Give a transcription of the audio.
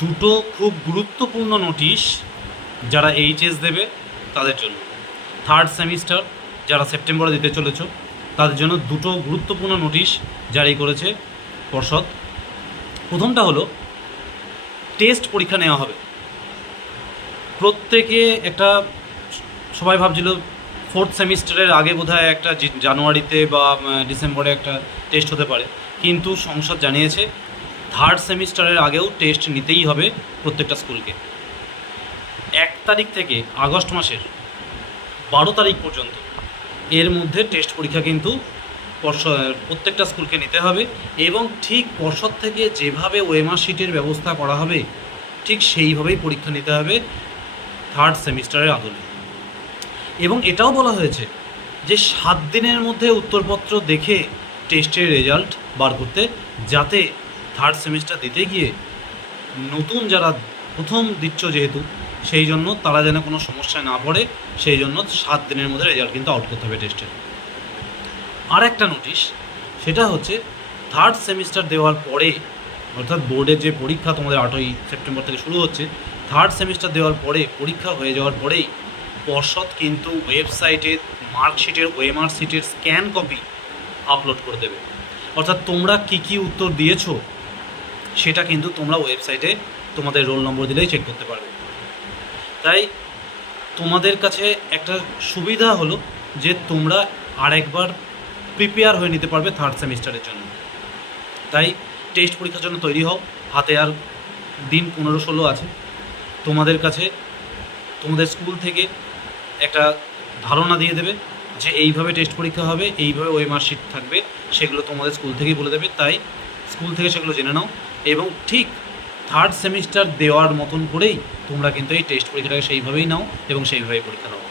দুটো খুব গুরুত্বপূর্ণ নোটিশ যারা এইচএস দেবে তাদের জন্য। থার্ড সেমিস্টার যারা সেপ্টেম্বরে দিতে চলেছ তাদের জন্য দুটো গুরুত্বপূর্ণ নোটিশ জারি করেছে পর্ষদ। প্রথমটা হলো টেস্ট পরীক্ষা নেওয়া হবে প্রত্যেকে। একটা সবাই ভাবছিল ফোর্থ সেমিস্টারের আগে বোধহয় একটা জানুয়ারিতে বা ডিসেম্বরে একটা টেস্ট হতে পারে, কিন্তু সংসদ জানিয়েছে থার্ড সেমিস্টারের আগেও টেস্ট নিতেই হবে প্রত্যেকটা স্কুলকে। 1 তারিখ থেকে আগস্ট মাসের 12 তারিখ পর্যন্ত এর মধ্যে টেস্ট পরীক্ষা কিন্তু প্রত্যেকটা স্কুলকে নিতে হবে, এবং ঠিক পর্ষদ থেকে যেভাবে ওএমআর শিটের ব্যবস্থা করা হবে ঠিক সেইভাবেই পরীক্ষা নিতে হবে থার্ড সেমিস্টারের আদলে। এবং এটাও বলা হয়েছে যে 7 দিনের মধ্যে উত্তরপত্র দেখে টেস্টের রেজাল্ট বার করতে, যাতে থার্ড সেমিস্টার দিতে গিয়ে নতুন যারা প্রথম দিচ্ছ যেহেতু সেই জন্য তারা যেন কোনো সমস্যায় না পড়ে, সেই জন্য 7 দিনের মধ্যে রেজাল্ট কিন্তু আউট করতে হবে টেস্টের। আর একটা নোটিশ, সেটা হচ্ছে থার্ড সেমিস্টার দেওয়ার পরে, অর্থাৎ বোর্ডের যে পরীক্ষা তোমাদের 8ই সেপ্টেম্বর থেকে শুরু হচ্ছে, থার্ড সেমিস্টার দেওয়ার পরে পরীক্ষা হয়ে যাওয়ার পরেই পর্ষদ কিন্তু ওয়েবসাইটে মার্কশিটের ওএমআর শিটের স্ক্যান কপি আপলোড করে দেবে। অর্থাৎ তোমরা কী কী উত্তর দিয়েছো সেটা কিন্তু তোমরা ওয়েবসাইটে তোমাদের রোল নম্বর দিলেই চেক করতে পারবে। তাই তোমাদের কাছে একটা সুবিধা হলো যে তোমরা আরেকবার প্রিপেয়ার হয়ে নিতে পারবে থার্ড সেমিস্টারের জন্য। তাই টেস্ট পরীক্ষার জন্য তৈরি হও, হাতে আর দিন 15-16 আছে। তোমাদের কাছে তোমাদের স্কুল থেকে একটা ধারণা দিয়ে দেবে যে এইভাবে টেস্ট পরীক্ষা হবে, এইভাবে ওএমআর শিট থাকবে, সেগুলো তোমাদের স্কুল থেকেই বলে দেবে। তাই স্কুল থেকে সেগুলো জেনে নাও, এবং ঠিক থার্ড সেমিস্টার দেওয়ার মতন করেই তোমরা কিন্তু এই টেস্ট পরীক্ষাটাকে সেইভাবেই নাও এবং সেইভাবেই পরীক্ষা নাও।